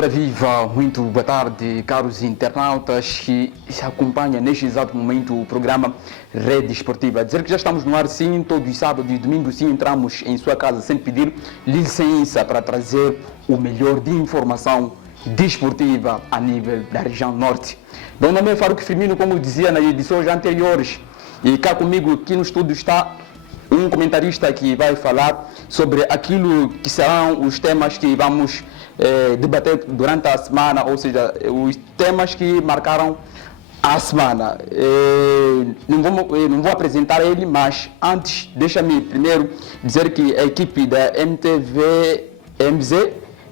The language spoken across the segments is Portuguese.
Ora viva, muito boa tarde, caros internautas que se acompanham neste exato momento o programa Rede Esportiva. Dizer que já estamos no ar sim, todos os sábados e domingos sim, entramos em sua casa sem pedir licença para trazer o melhor de informação desportiva a nível da região norte. Meu nome é Faruque Firmino, como dizia nas edições anteriores, e cá comigo aqui no estúdio está um comentarista que vai falar sobre aquilo que serão os temas que vamos debater durante a semana, ou seja, os temas que marcaram a semana. Não vou apresentar ele, mas antes, deixa-me primeiro dizer que a equipe da MTV-MZ,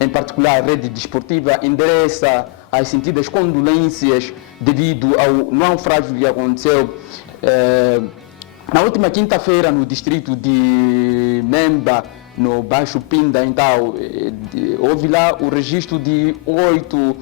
em particular a Rede Desportiva, endereça as sentidas condolências devido ao naufrágio que aconteceu na última quinta-feira no distrito de Memba, no Baixo Pinda. Então, houve lá o registro de 8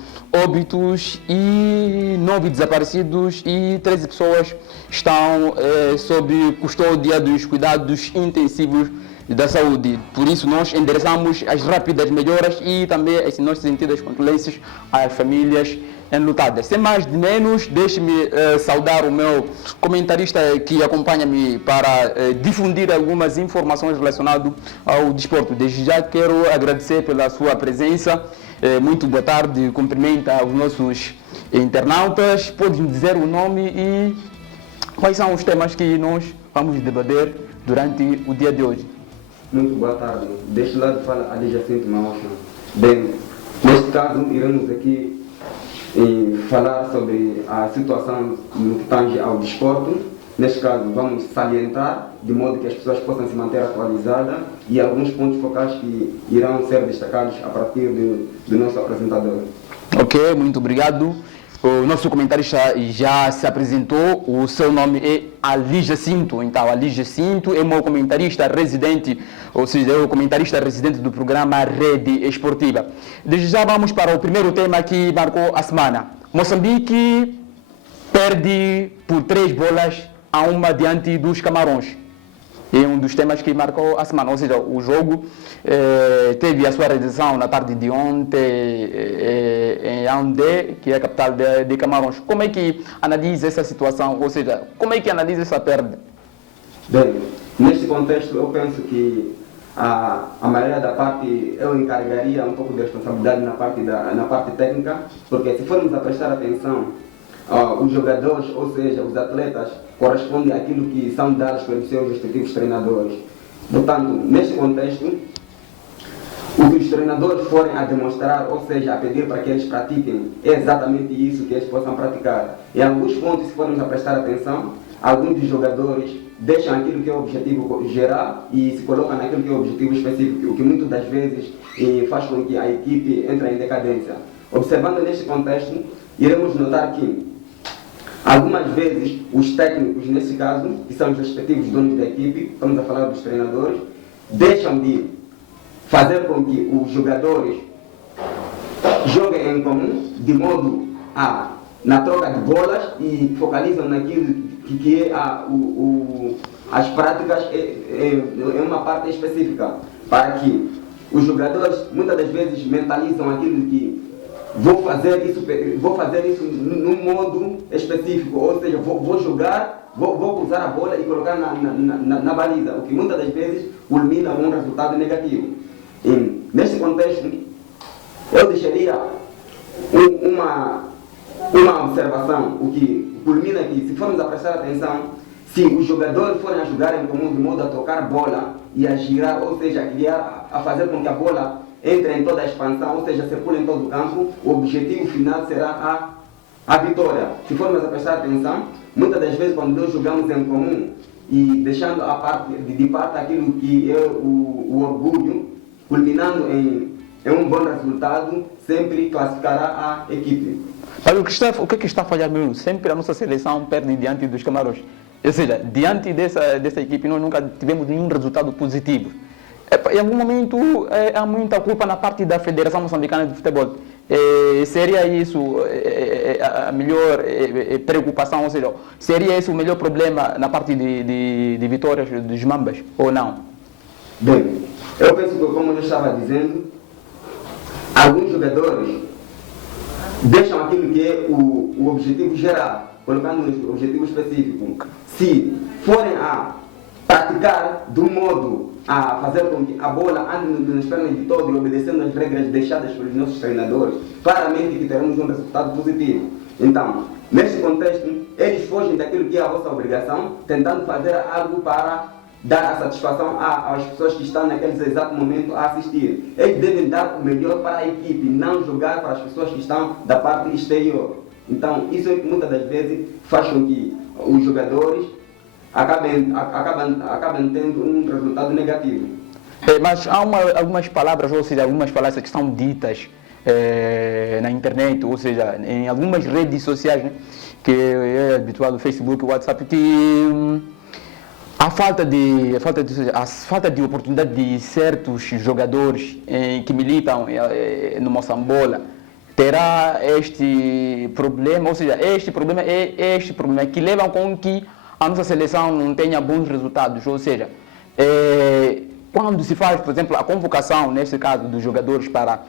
óbitos e 9 desaparecidos e 13 pessoas estão sob custódia dos cuidados intensivos da saúde. Por isso, nós endereçamos as rápidas melhoras e também as nossas sentidas condolências às famílias enlutadas. Sem mais de menos, deixe-me saudar o meu comentarista que acompanha-me para difundir algumas informações relacionadas ao desporto. Desde já quero agradecer pela sua presença. Muito boa tarde, cumprimento aos nossos internautas. Pode-me dizer o nome e quais são os temas que nós vamos debater durante o dia de hoje? Muito boa tarde. Deste lado fala Ali Jacinto Maocha. Bem, neste caso iremos aqui falar sobre a situação no que tange ao desporto. Neste caso vamos salientar de modo que as pessoas possam se manter atualizadas e alguns pontos focais que irão ser destacados a partir do nosso apresentador. Ok, muito obrigado. O nosso comentarista já se apresentou, o seu nome é Ali Jacinto. Então, Ali Jacinto é o meu comentarista residente, ou seja, é o comentarista residente do programa Rede Esportiva. Desde já vamos para o primeiro tema que marcou a semana. Moçambique perde por 3-1 diante dos Camarões. É um dos temas que marcou a semana, ou seja, o jogo teve a sua realização na tarde de ontem em Yaoundé, que é a capital de Camarões. Como é que analisa essa situação, ou seja, como é que analisa essa perda? Bem, neste contexto eu penso que a maioria da parte eu encarregaria um pouco de responsabilidade na parte técnica, porque se formos a prestar atenção, os jogadores, ou seja, os atletas, correspondem àquilo que são dados pelos seus respectivos treinadores. Portanto, neste contexto, o que os treinadores forem a demonstrar, ou seja, a pedir para que eles pratiquem, é exatamente isso que eles possam praticar. Em alguns pontos, se formos a prestar atenção, alguns dos jogadores deixam aquilo que é o objetivo geral e se colocam naquilo que é o objetivo específico, o que muitas das vezes faz com que a equipe entre em decadência. Observando neste contexto, iremos notar que algumas vezes os técnicos, nesse caso, que são os respectivos donos da equipe, estamos a falar dos treinadores, deixam de fazer com que os jogadores joguem em comum, de modo na troca de bolas, e focalizam naquilo que é as práticas em uma parte específica, para que os jogadores muitas das vezes mentalizam aquilo que vou fazer isso num modo específico, ou seja, vou jogar, vou cruzar a bola e colocar na baliza, o que muitas das vezes culmina um resultado negativo. E, neste contexto, eu deixaria uma observação, o que culmina aqui, se formos a prestar atenção, se os jogadores forem a jogar em comum de modo a tocar bola e a girar, ou seja, a fazer com que a bola entre em toda a expansão, ou seja, circula em todo o campo, o objetivo final será a vitória. Se formos a prestar atenção, muitas das vezes quando nós jogamos em comum e deixando de parte aquilo que é o orgulho, culminando em um bom resultado, sempre classificará a equipe. Mas o que está a falhar mesmo? Sempre a nossa seleção perde diante dos Camarões. Ou seja, diante dessa equipe nós nunca tivemos nenhum resultado positivo. Em algum momento há muita culpa na parte da Federação Moçambicana de Futebol. Seria isso a melhor preocupação, ou seja, seria esse o melhor problema na parte de vitórias dos Mambas, ou não? Bem, eu penso que, como eu estava dizendo, alguns jogadores deixam aquilo que é o objetivo geral, colocando o objetivo específico. Se forem a praticar de um modo a fazer com que a bola ande nas pernas de todos e obedecendo as regras deixadas pelos nossos treinadores, claramente que teremos um resultado positivo. Então, neste contexto, eles fogem daquilo que é a vossa obrigação, tentando fazer algo para dar a satisfação às pessoas que estão naquele exato momento a assistir. Eles devem dar o melhor para a equipe, não jogar para as pessoas que estão da parte exterior. Então, isso é que muitas das vezes faz com que os jogadores acabam tendo um resultado negativo. Mas há algumas palavras, ou seja, algumas palavras que são ditas na internet, ou seja, em algumas redes sociais, né, que é habitual no Facebook, WhatsApp, que a falta de oportunidade de certos jogadores que militam no Moçambola terá este problema, ou seja, este problema que leva com que a nossa seleção não tenha bons resultados, ou seja, quando se faz, por exemplo, a convocação, neste caso, dos jogadores para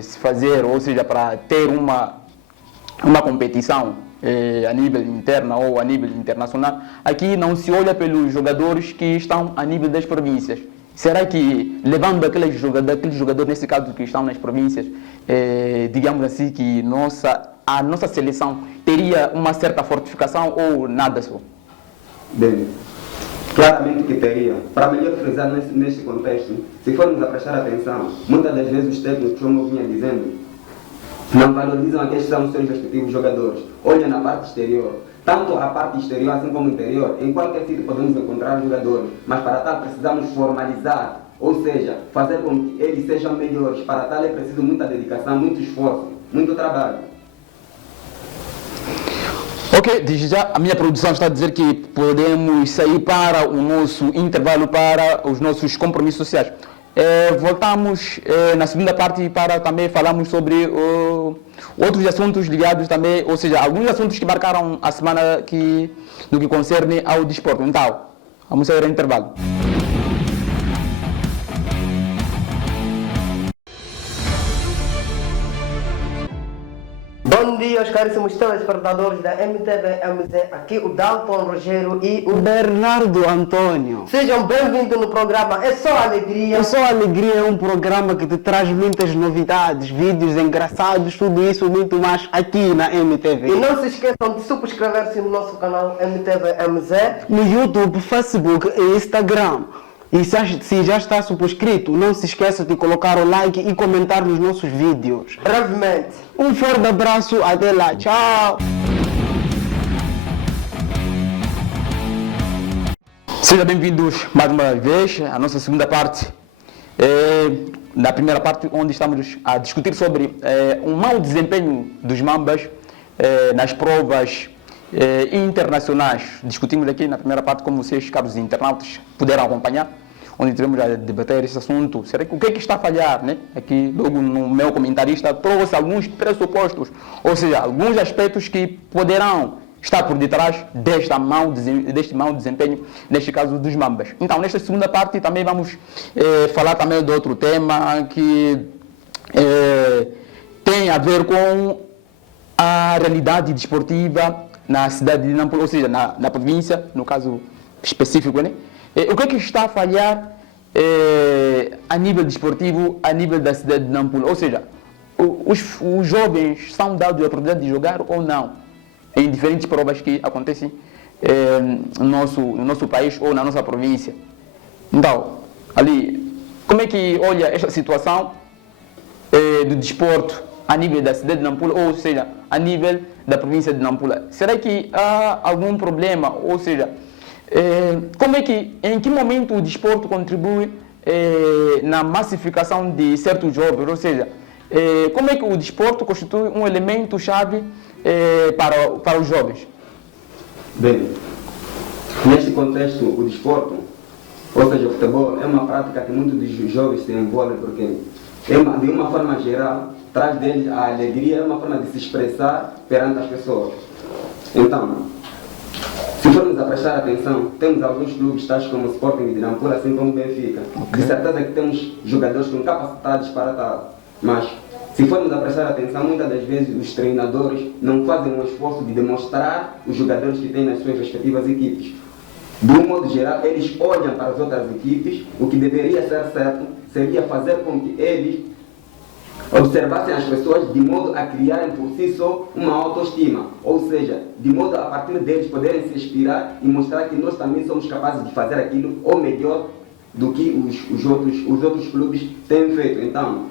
se fazer, ou seja, para ter uma competição a nível interno ou a nível internacional, aqui não se olha pelos jogadores que estão a nível das províncias. Será que, levando aqueles jogadores, nesse caso, que estão nas províncias, digamos assim, que a nossa seleção teria uma certa fortificação ou nada só? Bem, claramente que teria. Para melhor frisar neste contexto, se formos a prestar atenção, muitas das vezes os técnicos, como eu vinha dizendo, não valorizam aqueles que são os seus respectivos jogadores. Olha na parte exterior. Tanto a parte exterior assim como interior, em qualquer sítio podemos encontrar jogadores, mas para tal precisamos formalizar, ou seja, fazer com que eles sejam melhores. Para tal é preciso muita dedicação, muito esforço, muito trabalho. Ok, desde já a minha produção está a dizer que podemos sair para o nosso intervalo, para os nossos compromissos sociais. Voltamos na segunda parte para também falarmos sobre outros assuntos ligados também, ou seja, alguns assuntos que marcaram a semana no que concerne ao desporto. Então, vamos sair ao intervalo. Bom dia, os caríssimos telespectadores da MTV-MZ, aqui o Dalton Rogério e o Bernardo Antônio. Sejam bem-vindos no programa É Só Alegria. É Só Alegria é um programa que te traz muitas novidades, vídeos engraçados, tudo isso e muito mais aqui na MTV. E não se esqueçam de subscrever-se no nosso canal MTV-MZ, no YouTube, Facebook e Instagram. E se já está subscrito, não se esqueça de colocar o like e comentar nos nossos vídeos. brevemente. Um forte abraço, até lá, tchau! Sejam bem-vindos mais uma vez à nossa segunda parte. Na primeira parte, onde estamos a discutir sobre um mau desempenho dos Mambas nas provas internacionais. Discutimos aqui na primeira parte, como vocês, caros internautas, puderam acompanhar, onde tivemos a debater esse assunto. Será que o que é que está a falhar, né? Aqui, logo no meu comentarista, trouxe alguns pressupostos, ou seja, alguns aspectos que poderão estar por detrás deste mau desempenho, neste caso dos Mambas. Então, nesta segunda parte também vamos falar também de outro tema que tem a ver com a realidade desportiva na cidade de Nampula, ou seja, na província, no caso específico, né? O que é que está a falhar a nível desportivo, a nível da cidade de Nampula? Ou seja, os jovens são dados a oportunidade de jogar ou não, em diferentes provas que acontecem no nosso país ou na nossa província. Então, ali, como é que olha esta situação do desporto a nível da cidade de Nampula, ou seja, a nível da província de Nampula? Será que há algum problema, ou seja, em que momento o desporto contribui na massificação de certos jovens, ou seja, como é que o desporto constitui um elemento chave para os jovens? Bem, neste contexto, o desporto, ou seja, o futebol, é uma prática que muitos dos jovens se envolvem, porque de uma forma geral, traz deles a alegria, é uma forma de se expressar perante as pessoas. Então, se formos a prestar atenção, temos alguns clubes tais como o Sporting de Nampula, assim como o Benfica. De certeza que temos jogadores com capacidades para tal, mas se formos a prestar atenção, muitas das vezes os treinadores não fazem um esforço de demonstrar os jogadores que têm nas suas respectivas equipes. De um modo geral, eles olham para as outras equipes, o que deveria ser certo seria fazer com que eles observassem as pessoas de modo a criarem por si só uma autoestima, ou seja, de modo a partir deles poderem se inspirar e mostrar que nós também somos capazes de fazer aquilo ou melhor do que os outros clubes têm feito. Então,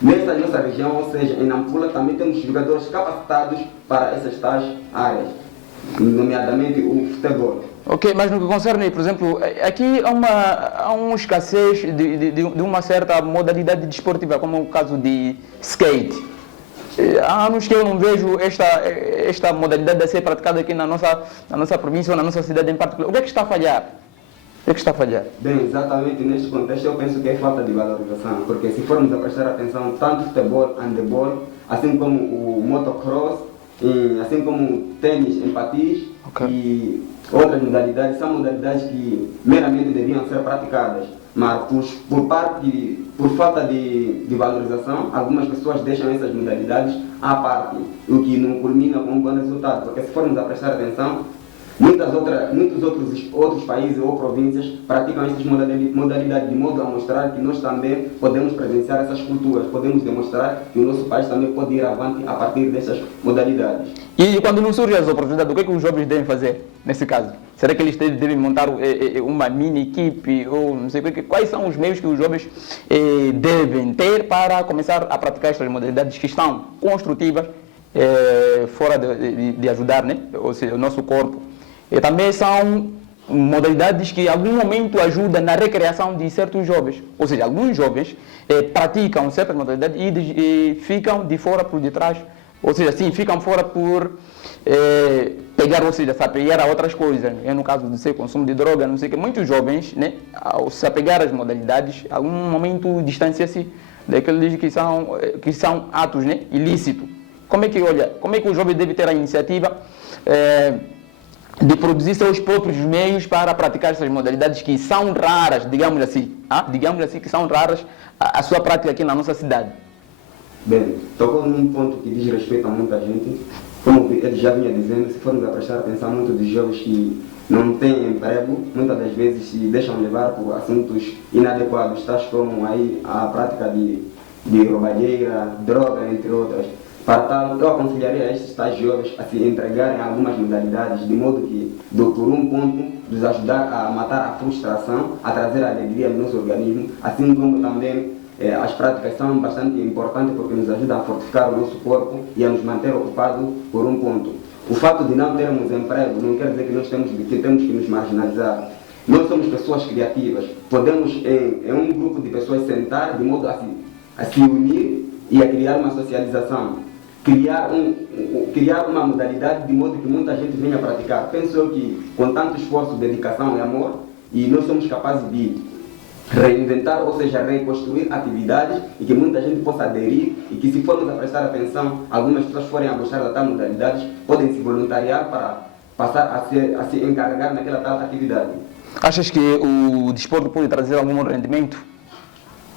nesta nossa região, ou seja, em Nampula, também temos jogadores capacitados para essas tais áreas, nomeadamente o futebol. Ok, mas no que concerne, por exemplo, aqui há uma escassez de uma certa modalidade desportiva, como o caso de skate. Há anos que eu não vejo esta modalidade a ser praticada aqui na nossa província ou na nossa cidade em particular. O que é que está a falhar? O que é que está a falhar? Bem, exatamente neste contexto eu penso que é falta de valorização, porque se formos a prestar atenção, tanto futebol, handebol, assim como o motocross, assim como o tênis em patins e outras modalidades, são modalidades que meramente deviam ser praticadas, mas por falta de valorização, algumas pessoas deixam essas modalidades à parte, o que não culmina com um bom resultado, porque se formos a prestar atenção, muitos outros países ou províncias praticam essas modalidades de modo a mostrar que nós também podemos presenciar essas culturas, podemos demonstrar que o nosso país também pode ir avante a partir dessas modalidades. E quando não surgem as oportunidades, o que é que os jovens devem fazer nesse caso? Será que eles devem montar uma mini equipe ou não sei o que? Quais são os meios que os jovens devem ter para começar a praticar estas modalidades que estão construtivas, fora de ajudar, né? Ou seja, o nosso corpo? E também são modalidades que em algum momento ajudam na recreação de certos jovens. Ou seja, alguns jovens praticam certas modalidades e ficam de fora por detrás. Ou seja, sim, ficam fora por pegar, ou seja, se apegar a outras coisas. No caso de ser consumo de droga, não sei o que. Muitos jovens, né, ao se apegar às modalidades, em algum momento distancia-se daqueles que são atos, né, ilícitos. Como é que o jovem deve ter a iniciativa de produzir seus próprios meios para praticar essas modalidades que são raras, digamos assim, que são raras a sua prática aqui na nossa cidade? Bem, tocou num ponto que diz respeito a muita gente. Como ele já vinha dizendo, se formos a prestar atenção, muitos dos jovens que não têm emprego, muitas das vezes se deixam levar por assuntos inadequados, tais como aí a prática de roubalheira, droga, entre outras. Para tal, eu aconselharia a estes tais jovens a se entregarem a algumas modalidades, de modo que, por um ponto, nos ajudar a matar a frustração, a trazer a alegria no nosso organismo, assim como também as práticas são bastante importantes porque nos ajudam a fortificar o nosso corpo e a nos manter ocupados por um ponto. O fato de não termos emprego não quer dizer que nós temos que nos marginalizar. Nós somos pessoas criativas, podemos em um grupo de pessoas sentar de modo a se unir e a criar uma socialização. Criar uma modalidade de modo que muita gente venha praticar. Penso eu que com tanto esforço, dedicação e amor, e nós somos capazes de reinventar, ou seja, reconstruir atividades e que muita gente possa aderir e que, se formos a prestar atenção, algumas pessoas forem a gostar de tal modalidades, podem se voluntariar para passar a se encarregar naquela tal atividade. Achas que o desporto pode trazer algum rendimento?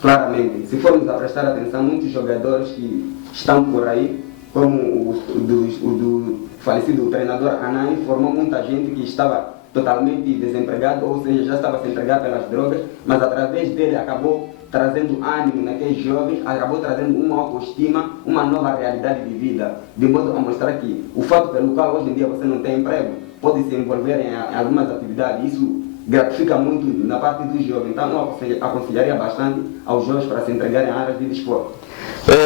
Claramente. Se formos a prestar atenção, muitos jogadores que estão por aí, como o do falecido treinador Anani, formou muita gente que estava totalmente desempregado, ou seja, já estava se entregando pelas drogas, mas através dele acabou trazendo ânimo naqueles jovens, acabou trazendo uma autoestima, uma nova realidade de vida, de modo a mostrar que o fato pelo qual hoje em dia você não tem emprego, pode se envolver em algumas atividades, isso gratifica muito na parte dos jovens. Então eu aconselharia bastante aos jovens para se entregarem à área de desporto.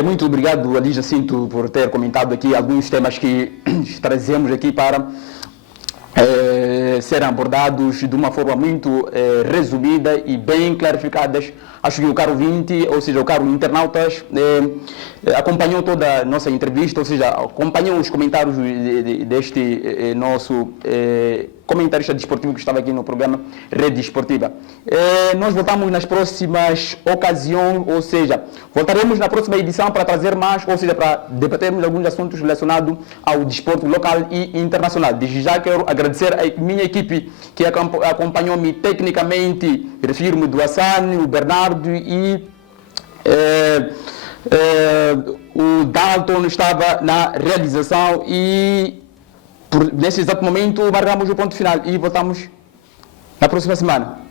Muito obrigado, Ali Jacinto, por ter comentado aqui alguns temas que trazemos aqui para serem abordados de uma forma muito resumida e bem clarificadas. Acho que o caro ouvinte, ou seja, o caro internautas, acompanhou toda a nossa entrevista, ou seja, acompanhou os comentários deste nosso comentarista desportivo que estava aqui no programa Rede Esportiva. Nós voltamos nas próximas ocasiões, ou seja, voltaremos na próxima edição para trazer mais, ou seja, para debatermos alguns assuntos relacionados ao desporto local e internacional. Desde já quero agradecer a minha equipe que acompanhou-me tecnicamente, refiro-me do Hassan, o Bernardo e O Dalton estava na realização e nesse exato momento marcamos o ponto final e voltamos na próxima semana.